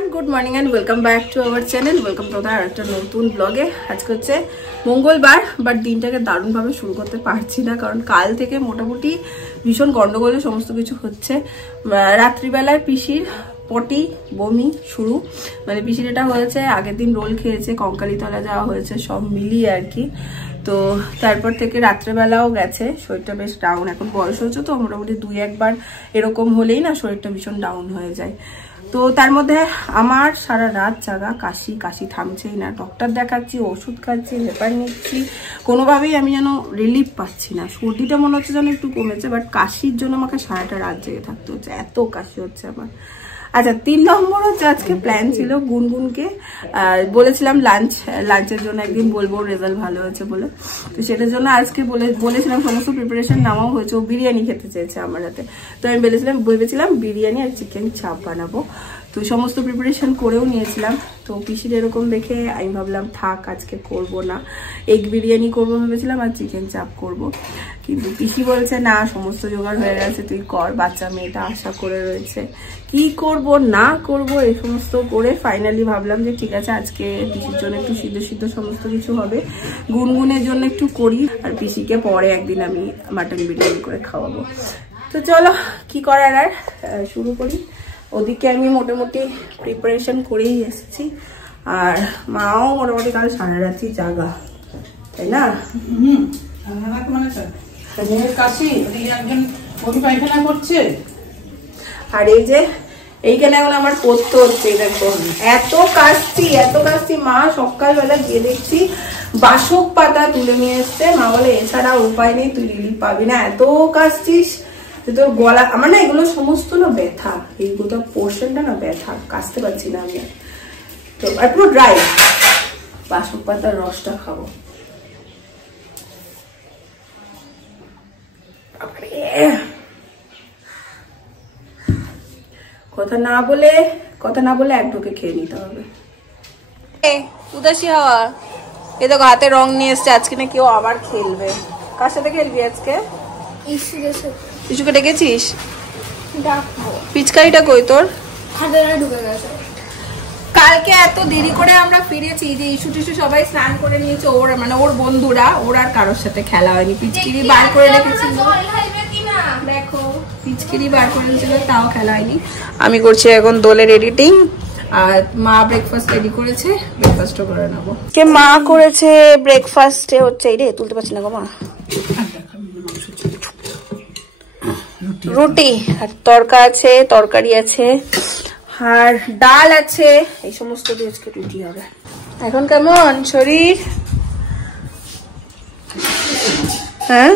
Everyone, good morning and welcome back to our channel. Welcome to একটা নতুন ব্লগে। আজকে হচ্ছে মঙ্গলবার, বাট দিনটাকে দারুণভাবে শুরু করতে পারছি না, কারণ কাল থেকে মোটামুটি ভীষণ গন্ডগোলে সমস্ত কিছু হচ্ছে। রাত্রিবেলায় পিসির পটি বমি শুরু, মানে পিসির এটা হয়েছে, আগের দিন রোল খেয়েছে, কঙ্কালীতলা যাওয়া হয়েছে, সব মিলিয়ে আর কি। তো তারপর থেকে রাত্রেবেলাও গেছে, শরীরটা বেশ ডাউন। এখন বয়স হচ্ছে তো মোটামুটি 2-1 বার এরকম হলেই না শরীরটা ভীষণ ডাউন হয়ে যায়। তো তার মধ্যে আমার সারা রাত জাগা, কাশি কাশি থামছেই না। ডক্টর দেখাচ্ছি, ওষুধ খাচ্ছি, পেপার নিচ্ছি, কোনোভাবেই আমি যেন রিলিফ পাচ্ছি না। সর্দিটা মনে হচ্ছে যেন একটু কমেছে, বাট কাশির জন্য আমাকে সারাটা রাত জেগে থাকতে হচ্ছে, এত কাশি হচ্ছে আমার। আচ্ছা, 3 নম্বর হচ্ছে আজকে প্ল্যান ছিল গুনগুনকে বলেছিলাম লাঞ্চের জন্য একদিন বলবো, রেজাল্ট ভালো হয়েছে বলে। তো সেটার জন্য আজকে বলেছিলাম, সমস্ত প্রিপারেশন নেওয়াও হয়েছে। ও বিরিয়ানি খেতে চেয়েছে আমার হাতে, তো আমি ভেবেছিলাম বিরিয়ানি আর চিকেন চাপ বানাবো। তো সমস্ত প্রিপারেশন করেও নিয়েছিলাম। তো পিসির এরকম দেখে আমি ভাবলাম থাক, আজকে করব না, এগ বিরিয়ানি করবো ভেবেছিলাম আর চিকেন চাপ করব। কিন্তু পিসি বলছে না, সমস্ত জোগাড় হয়ে গেছে, তুই কর, বাচ্চা মেয়েটা আশা করে রয়েছে, কি করব না করব এই সমস্ত করে ফাইনালি ভাবলাম যে ঠিক আছে, আজকে পিসির জন্য একটু সিদ্ধ সিদ্ধ সমস্ত কিছু হবে, গুনগুনের জন্য একটু করি, আর পিসিকে পরে একদিন আমি মাটন বিরিয়ানি করে খাওয়াবো। তো চলো কি করার, আর শুরু করি। ওদিকে আমি মোটামুটি প্রিপারেশন করেই এসেছি, আর মাও মোটামুটি কাল সারা রাত্রি জাগা, তাই না? আর এই যে এইখানে এখন আমার পড়তে হচ্ছে, দেখো এত কাশছি। মা সকালবেলা গিয়ে দেখছি বাসক পাতা তুলে নিয়ে এসছে। মা বলে এছাড়া উপায় নেই, তুই রিলিফ পাবি না, এত কাশছিস তোর গলা। আমার না এগুলো সমস্ত না ব্যথা, এইগুলো পোর্শনটা না ব্যথা, কাশতে পারছি না আমি। তো আর পুরো ড্রাই, বাসক পাতার রসটা খাবো। কথা না বলে এক ঢোকে খেয়ে নিতে হবে। উদাসী হাওয়া, এ দেখো হাতে রং নিয়ে এসছে, আজকে না কেউ আবার খেলবে। কার সাথে খেলবি আজকে? ইস্যুকে ডেকেছিস? পিচকারিটা কই তোর? কালকে এত দেরি করে আমরা ফিরেছি যে ইস্যু টিস্যু সবাই স্নান করে নিয়েছে, ওর মানে ওর বন্ধুরা, ওর আর কারোর সাথে খেলা হয়নি। পিচকিরি বার করে রেখেছিল, দেখো পিচকিরি বার করে রেখেছিল, তাও খেলা হয়নি। আমি করছি এখন দোলের এডিটিং, আর মা ব্রেকফাস্ট রেডি করেছে, ব্রেকফাস্টও করে নেবো। কে মা করেছে ব্রেকফাস্টে হচ্ছে এই রে, তুলতে পারছি না গো মা, রুটি আর তরকারি আছে, আর ডাল আছে, এই সমস্ত দিয়ে আজকে রুটি হবে। এখন কেমন শরীর? হ্যাঁ,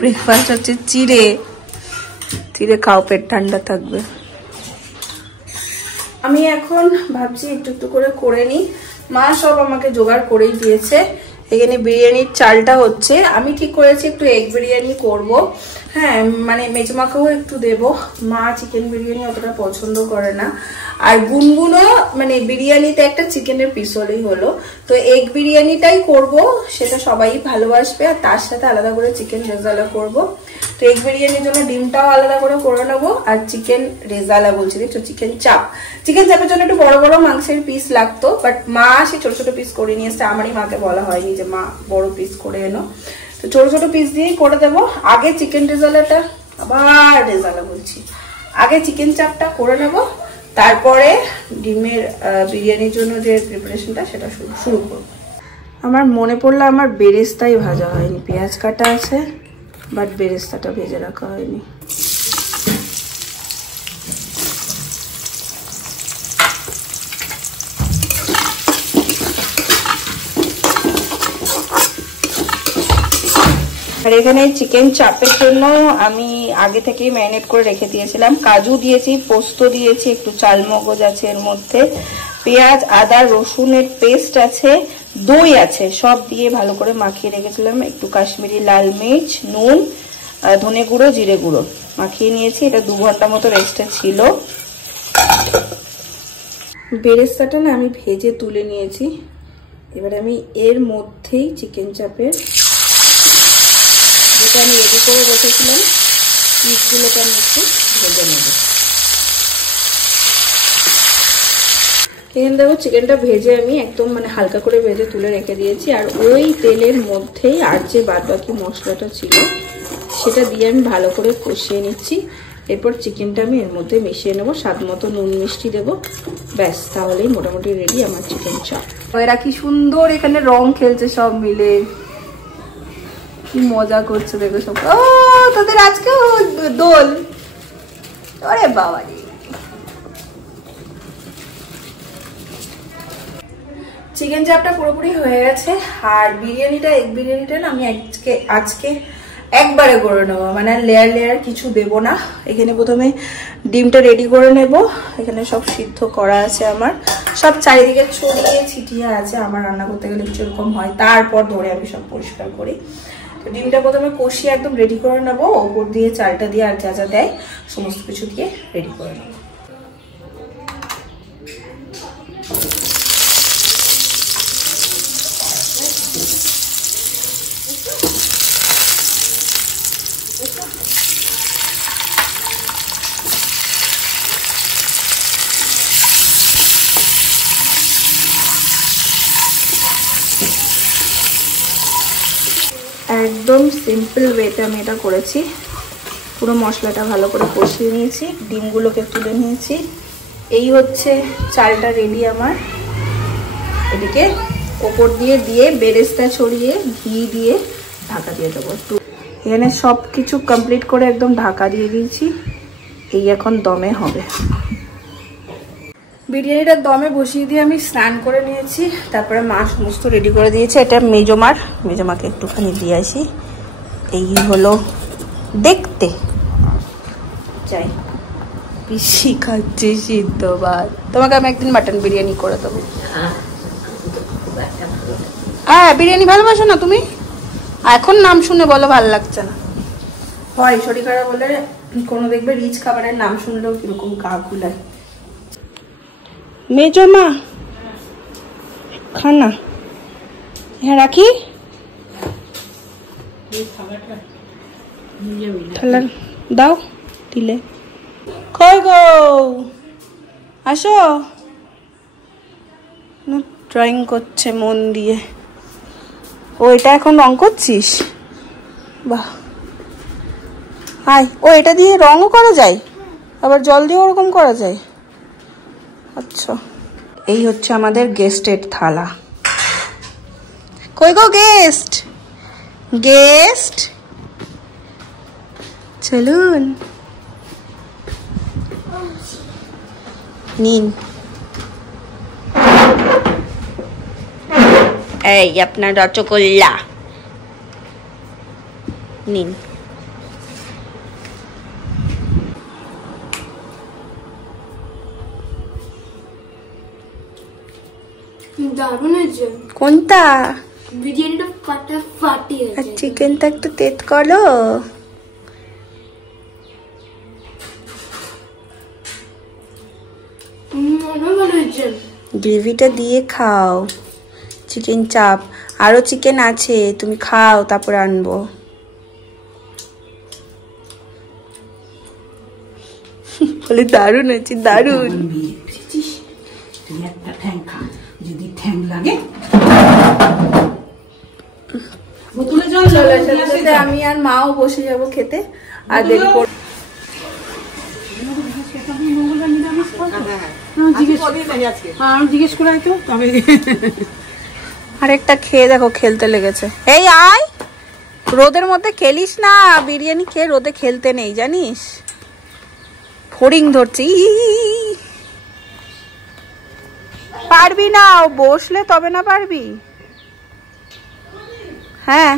ব্রেকফাস্ট হচ্ছে চিড়ে খাও, পেট ঠান্ডা থাকবে। আমি এখন ভাবছি একটু একটু করে নিই। মা সব আমাকে জোগাড় করেই দিয়েছে। এখানে বিরিয়ানির চালটা হচ্ছে, আমি ঠিক করেছি একটু এগ বিরিয়ানি করব। হ্যাঁ, মানে মেজমাকেও একটু দেব। মা চিকেন বিরিয়ানি অতটা পছন্দ করে না, আর গুনগুনও মানে বিরিয়ানিতে একটা চিকেনের পিস হলেই হলো। তো এগ বিরিয়ানিটাই করব, সেটা সবাই ভালোবাসবে, আর তার সাথে আলাদা করে চিকেন রেজালা করব। তো এগ বিরিয়ানির জন্য ডিমটাও আলাদা করে নেবো, আর চিকেন রেজালা বলছি, দেখছো চিকেন চাপের জন্য একটু বড় বড় মাংসের পিস লাগতো, বাট মা সে ছোট ছোট পিস করে নিয়ে এসছে। আমারই মাকে বলা হয়নি যে মা বড় পিস করে এনো, তো ছোট ছোট পিস দিয়েই করে দেবো। আগে চিকেন রেজালাটা, আবার রেজালা বলছি, আগে চিকেন চাপটা করে নেব, তারপরে ডিমের বিরিয়ানির জন্য যে প্রিপারেশনটা সেটা শুরু করব। আমার মনে পড়লো আমার বেরেস্তাই ভাজা হয়নি, পেঁয়াজ কাটা আছে, বাট বেরেস্তাটা ভেজে রাখা হয়নি। আর এখানে চিকেন চাপের জন্য আমি আগে থেকেই ম্যারিনেট করে রেখে দিয়েছিলাম। কাজু দিয়েছি, পোস্ত দিয়েছি, একটু চালমগজ আছে এর মধ্যে, পেঁয়াজ আদা রসুনের পেস্ট আছে, দই আছে, সব দিয়ে ভালো করে মাখিয়ে রেখেছিলাম। একটু কাশ্মীরি লাল মির্চ, নুন, ধনে গুঁড়ো, জিরে গুঁড়ো মাখিয়ে নিয়েছি। এটা 2 ঘন্টা মতো রেস্টে ছিল। বেরেস্তাটা না আমি ভেজে তুলে নিয়েছি। এবার আমি এর মধ্যেই চিকেন চাপের যেটা আমি রেডি করে রেখেছিলাম পিসগুলোকে আমি একটু ভেজে নেব। এখানে দেখো চিকেনটা ভেজে আমি একদম মানে হালকা করে ভেজে তুলে রেখে দিয়েছি। আর ওই তেলের মধ্যেই আর যে বাদ বাকি মশলাটা ছিল সেটা দিয়ে আমি ভালো করে কষিয়ে নিচ্ছি। এরপর চিকেনটা আমি এর মধ্যে মিশিয়ে নেবো, স্বাদ মতো নুন মিষ্টি দেবো, ব্যাস তাহলেই মোটামুটি রেডি আমার চিকেন চাপ। এরা কি সুন্দর এখানে রং খেলছে সব মিলে, কি মজা করছে দেখো সব। ও তোদের আজকেও দোল, ওরে বাবা রে। চিকেন চাপটা পুরোপুরি হয়ে গেছে। আর বিরিয়ানিটা, এগ বিরিয়ানিটা না আমি আজকে একবারে করে নেবো, মানে লেয়ার লেয়ার কিছু দেবো না। এখানে প্রথমে ডিমটা রেডি করে নেব। এখানে সব সিদ্ধ করা আছে আমার, সব চারিদিকে ছড়িয়ে ছিটিয়ে আছে। আমার রান্না করতে গেলে কিছু এরকম হয়, তারপর ধরে আমি সব পরিষ্কার করি। তো ডিমটা প্রথমে কষিয়ে একদম রেডি করে নেবো, ওপর দিয়ে চালটা দিয়ে আর যা যা দেয় সমস্ত কিছু দিয়ে রেডি করে নেবো। একদম সিম্পল ওয়েতে আমি এটা করেছি। পুরো মশলাটা ভালো করে কষিয়ে নিয়েছি, ডিমগুলোকে তুলে নিয়েছি। এই হচ্ছে চালটা রেডি আমার। এদিকে ওপর দিয়ে দিয়ে বেরেস্তা ছড়িয়ে ঘি দিয়ে ঢাকা দিয়ে দেবো। এখানে সব কিছু কমপ্লিট করে একদম ঢাকা দিয়ে দিয়েছি। এই এখন দমে হবে। বিরিয়ানিটার দমে বসিয়ে দিয়ে আমি স্নান করে নিয়েছি, তারপরে মা সমস্ত রেডি করে দিয়েছে। এটা মেজমাকে একটুখানি দিয়ে আসি। এই হলো দেখতে, যাই পিসি খাচ্ছে সিদ্ধ ভাত। তোমাকে আমি একদিন মাটন বিরিয়ানি করে দেবো। হ্যাঁ বিরিয়ানি ভালোবাসো না তুমি? এখন নাম শুনে বলো ভালো লাগছে না। হয় শরীর খারাপ হলে কোনো দেখবে রিচ খাবারের নাম শুনলেও কিরকম গা গুলায়। মেজমা খানা হ্যাঁ রাখি, দাও দিলে। কই গো আসো, ড্রয়িং করছে মন দিয়ে। ও এটা এখন রং করছিস? বাহ, হাই। ও এটা দিয়ে রঙও করা যায়, আবার জল দিয়ে ওরকম করা যায়। আচ্ছা, এই হচ্ছে আমাদের গেস্টের থালা। কই গো গেস্ট, গেস্ট চলুন নিন। এই আপনার রসগোল্লা নিন। দারুণ হয়েছে। কোনটা? বিরিয়ানিটা ফাটাফাটি হয়েছে। আর চিকেনটা একটু তেত করো। ভালো হয়েছে। গ্রেভিটা দিয়ে খাও চিকেন চাপ। আরো চিকেন আছে, তুমি খাও তারপর আনবো। বলে দারুণ হয়েছে, দারুণ। একটা ঠ্যাং খা, যদি ঠ্যাং লাগে বোতলে জল। আমি আর মাও বসে যাবো খেতে, আর দেরি করব। জিজ্ঞেস করে তো তবে আরেকটা খেয়ে দেখো, খেলতে লেগেছে। এই আয়, রোদের মধ্যে খেলিস না, বিরিয়ানি খেয়ে রোদে খেলতে নেই জানিস, ফড়িং ধরছি। পারবি না, বসলে তবে না পারবি। হ্যাঁ,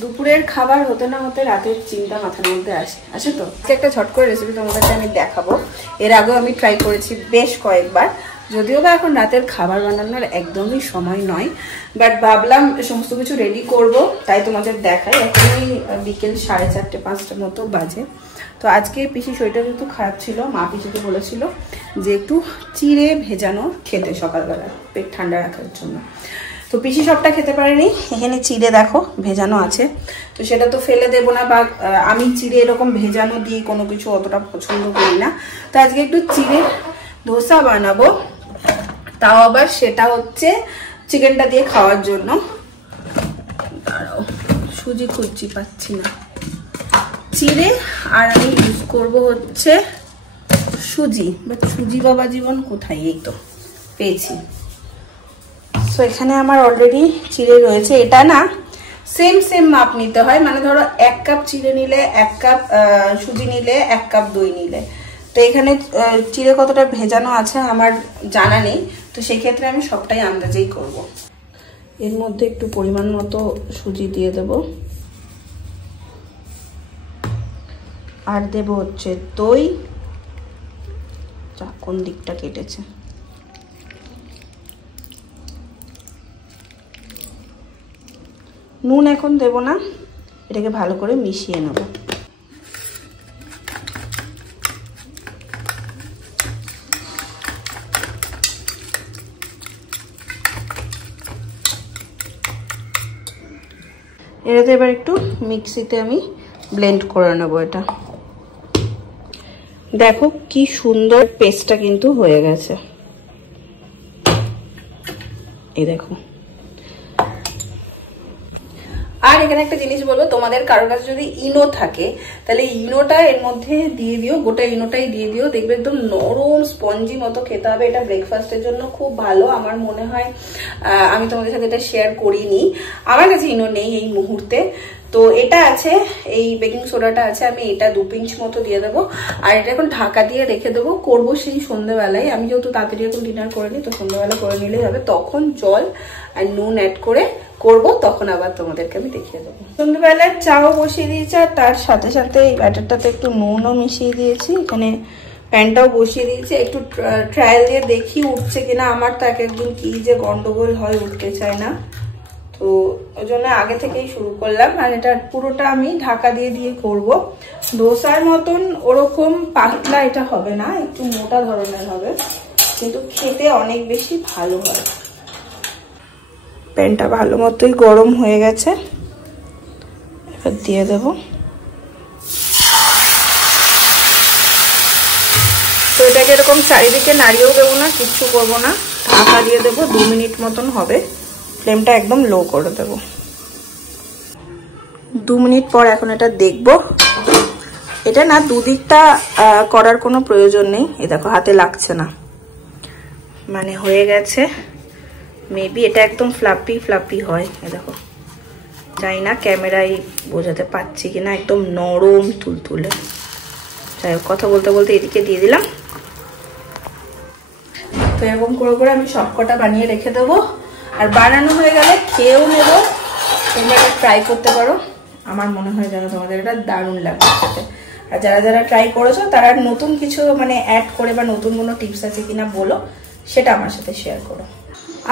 দুপুরের খাবার হতে না হতে রাতের চিন্তা মাথার মধ্যে আসে তো। একটা ঝট করে রেসিপি তোমাদেরকে আমি দেখাবো। এর আগেও আমি ট্রাই করেছি বেশ কয়েকবার, যদিও বা এখন রাতের খাবার বানানোর একদমই সময় নয়, বাট ভাবলাম সমস্ত কিছু রেডি করব, তাই তোমাদের দেখাই। এখনই বিকেল 4:30-5টার মতো বাজে। তো আজকে পিসি শরীরটা যেহেতু খারাপ ছিল, মা পিসিকে বলেছিল যে একটু চিড়ে ভেজানো খেতে সকালবেলা, পেট ঠান্ডা রাখার জন্য। তো পিসি সবটা খেতে পারেনি। এখানে চিড়ে দেখো ভেজানো আছে, তো সেটা তো ফেলে দেবো না, বা আমি চিড়ে এরকম ভেজানো দিয়ে কোনো কিছু অতটা পছন্দ করি না। তো আজকে একটু চিড়ে ধোসা বানাবো। তাও আবার সেটা হচ্ছে চিকেনটা দিয়ে খাওয়ার জন্য। দাঁড়াও, সুজি খুঁজছি, পাচ্ছি না। চিড়ে আর আমি ইউজ করবো হচ্ছে সুজি, বাট সুজি বাবা জীবন কোথায়, এই তো পেয়েছি। সো এখানে আমার অলরেডি চিড়ে রয়েছে। এটা না সেম সেম মাপ নিতে হয়, মানে ধরো 1 কাপ চিড়ে নিলে 1 কাপ সুজি নিলে 1 কাপ দই নিলে। তো এখানে চিড়ে কতটা ভেজানো আছে আমার জানা নেই, তো সেই ক্ষেত্রে আমি সবটাই আন্দাজেই করব। এর মধ্যে একটু পরিমাণ মতো সুজি দিয়ে দেব, আর দেব হচ্ছে দই। কোন দিকটা কেটেছে, নুন এখন দেব না, এটাকে ভালো করে মিশিয়ে নেব। এটাতে এবার একটু মিক্সিতে আমি ব্লেন্ড করে নেব। এটা দেখো কি সুন্দর পেস্টটা কিন্তু হয়ে গেছে, এই দেখো। আর এখানে একটা জিনিস বলবো, তোমাদের কারোর কাছে যদি ইনো থাকে তাহলে ইনোটা এর মধ্যে দিয়ে দিও, গোটা ইনোটাই দিয়ে দিও, দেখবে একদম নরম স্পঞ্জি মতো খেতে হবে। এটা ব্রেকফাস্টের জন্য খুব ভালো আমার মনে হয়। আমি তোমাদের সাথে এটা শেয়ার করিনি, আমার কাছে ইনো নেই এই মুহূর্তে, তো এটা আছে, এই বেকিং সোডাটা আছে, আমি এটা 2 পিঞ্চ মতো দিয়ে দেবো। আর এটা এখন ঢাকা দিয়ে রেখে দেবো, করবো সেই সন্ধ্যেবেলায়। আমি যেহেতু তাড়াতাড়ি এখন ডিনার করে নিই, তো সন্ধ্যেবেলা করে নিলেই হবে। তখন জল আর নুন অ্যাড করে করবো, তখন আবার তোমাদেরকে আমি দেখিয়ে দেবো। সন্ধ্যেবেলায় চাও বসিয়ে দিয়েছি, আর তার সাথে সাথে এই ব্যাটারটাতে একটু নুনও মিশিয়ে দিয়েছি। এখানে প্যানটাও বসিয়ে দিয়েছি, একটু ট্রায়াল দিয়ে দেখি উঠছে কিনা। আমার তো এক একদিন কি যে গন্ডগোল হয়, উঠতে চায় না, তো ওই জন্য আগে থেকেই শুরু করলাম। আর এটা পুরোটা আমি ঢাকা দিয়ে দিয়ে করব। ডোসার মতন ওরকম পাতলা এটা হবে না, একটু মোটা ধরনের হবে, কিন্তু খেতে অনেক বেশি ভালো হয়। প্যানটা ভালো মতোই গরম হয়ে গেছে, এবার দিয়ে দেব। তো এটাকে এরকম চারিদিকে নাড়িয়েও দেবো না, কিচ্ছু করবো না, ঢাকা দিয়ে দেবো। 2 মিনিট মতন হবে, ফ্লেমটা একদম লো করে দেব। 2 মিনিট পর এখন এটা দেখব। এটা না দুদিকটা করার কোনো প্রয়োজন নেই, এই দেখো হাতে লাগছে না, মানে হয়ে গেছে। মেবি এটা একদম ফ্লাপি ফ্লাপি হয়, এই দেখো, জানি না ক্যামেরায় বোঝাতে পারছি কিনা, একদম নরম তুলতুলে। যাই হোক, কথা বলতে বলতে এদিকে দিয়ে দিলাম। তো এরকম করে করে আমি সবকটা বানিয়ে রেখে দেবো, আর বানানো হয়ে গেলে খেয়েও নেব। তোমরা এটা ট্রাই করতে পারো, আমার মনে হয় যেন তোমাদের এটা দারুণ লাগবে খেতে। আর যারা যারা ট্রাই করেছো তারা নতুন কিছু মানে অ্যাড করে বা নতুন কোনো টিপস আছে কিনা বলো, সেটা আমার সাথে শেয়ার করো।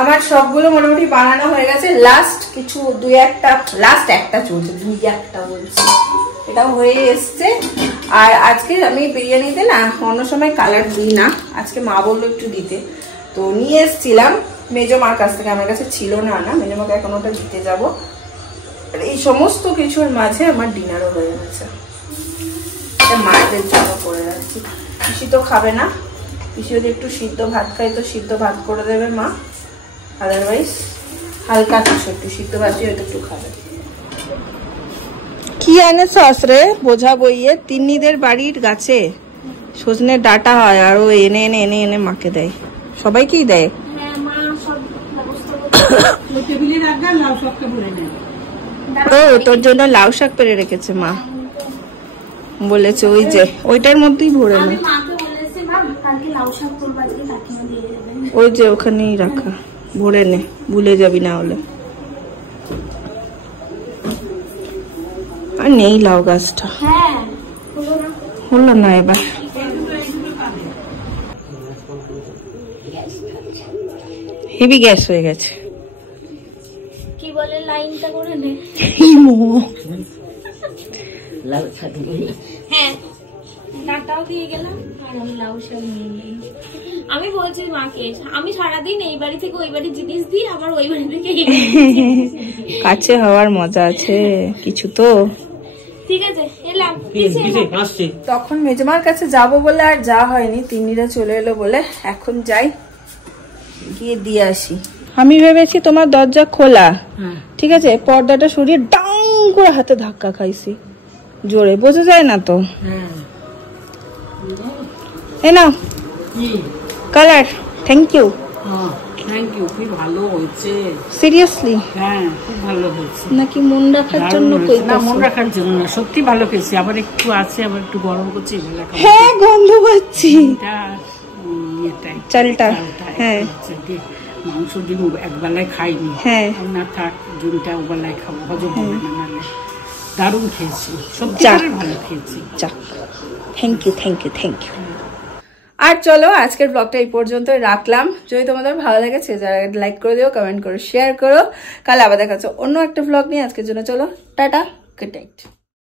আমার সবগুলো মোটামুটি বানানো হয়ে গেছে, লাস্ট কিছু লাস্ট একটা চলছে, 2-1টা বলছি, এটাও হয়ে এসছে। আর আজকে আমি বিরিয়ানিতে না অন্য সময় কালার দিই না, আজকে মা বললো একটু দিতে, তো নিয়ে এসছিলাম মেজো মার কাছ থেকে, আমার কাছে ছিল না, মেজো মাকে এখন ওটা দিতে যাবো। এই সমস্ত কিছুর মাঝে আমার ডিনারও হয়ে গেছে, এটা মায়েদের জন্য করে রাখছি। পিসি তো খাবে না, পিসি যদি একটু সিদ্ধ ভাত খাই তো সিদ্ধ ভাত করে দেবে মা, আদারওয়াইজ হালকা কিছু একটু সিদ্ধ ভাতই হয়তো একটু খাবে। কি এনেছস রে বোঝা বইয়ে? তিন্নিদের বাড়ির গাছে সজনে ডাটা হয়, আর ও এনে এনে এনে এনে মাকে দেয়, সবাইকেই দেয়। ও তোর জন্য লাউ শাক পেরে রেখেছে মা, বলেছে ওই যে ওইটার মধ্যেই ভরে না, ওই যে ওখানেই রাখা, ভরে নে, ভুলে যাবি না হলে। আর নেই লাউ গাছটা, হলো না এবার। হেভি গ্যাস হয়ে গেছে, কি বলে লাইনটা করে নে। হ্যাঁ, ডাটাও দিয়ে গেলাম আর আমি লাউ শাক নিয়ে নিই। আমি বলছি মাকে, আমি সারাদিন এই বাড়ি থেকে ওই বাড়ি জিনিস দিই, আবার ওই বাড়ি থেকে কাছে হওয়ার মজা আছে কিছু তো। ঠিক আছে, এলাম। তখন মেজমার কাছে যাব বলে আর যা হয়নি, তিন্নিরা চলে এলো বলে এখন যাই। গিয়ে দিয়ে আসি। আমি ভেবেছি তোমার দরজা খোলা, ঠিক আছে, পর্দাটা সরিয়ে ডাং করে হাতে ধাক্কা খাইছি জোরে, বোঝা যায় না তো। এই নাও colour, thank you. Thank you, খুব ভালো হয়েছে। সিরিয়াসলি? হ্যাঁ, খুব ভালো হয়েছে। নাকি মন রাখার জন্য? না, মন রাখার জন্য না, সত্যি ভালো খেয়েছি। আবার একটু আছে, আবার একটু গরম করছি। হ্যাঁ, গন্ধ পাচ্ছি চালটা। হ্যাঁ, মাংস ডিম একবেলায় খাইনি। হ্যাঁ না থাক, ডিমটা ওবেলায় খাবো, হজম হবে না। নাহলে দারুণ খেয়েছি, সত্যি ভালো খেয়েছি। যাক, thank you thank you thank you. আর চলো আজকের ব্লগটা এই পর্যন্তই রাখলাম। যদি তোমাদের ভালো লেগেছে যারা লাইক করে দিও, কমেন্ট করো, শেয়ার করো। কাল আবার দেখা হচ্ছে অন্য একটা ব্লগ নিয়ে। আজকের জন্য চলো টাটা, গুড নাইট।